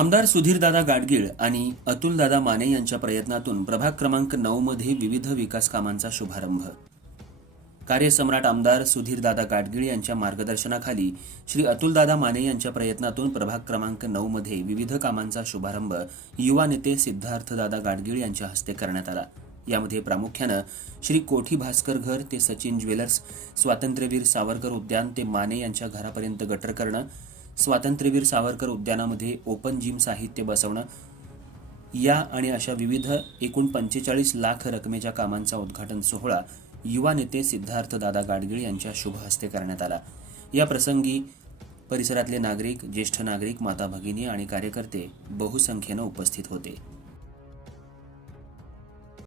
आमदार सुधीरदादा गाडगीळ आणि अतुलदादा माने यांच्या प्रयत्नातून प्रभाग क्रमांक नऊ मध्ये विविध विकास कामांचा शुभारंभ. कार्यसम्राट आमदार सुधीरदादा गाडगीळ यांच्या मार्गदर्शनाखाली श्री अतुलदादा माने यांच्या प्रयत्नातून प्रभाग क्रमांक नऊ मध्ये विविध कामांचा शुभारंभ युवा नेते सिद्धार्थदादा गाडगीळ यांच्या हस्ते करण्यात आला. यामध्ये प्रामुख्यानं श्री कोठी भास्कर घर ते सचिन ज्वेलर्स स्वातंत्र्यवीर सावरकर उद्यान ते माने यांच्या घरापर्यंत गटर करणं स्वातंत्र्यवीर सावरकर उद्यानामध्ये ओपन जिम साहित्य बसवणं या आणि अशा विविध एकूण पंचेचाळीस लाख रकमेच्या कामांचा उद्घाटन सोहळा युवा नेते सिद्धार्थ दादा गाडगीळ यांच्या शुभ हस्ते करण्यात आला. या प्रसंगी परिसरातले नागरिक ज्येष्ठ नागरिक माता भगिनी आणि कार्यकर्ते बहुसंख्येनं उपस्थित होते.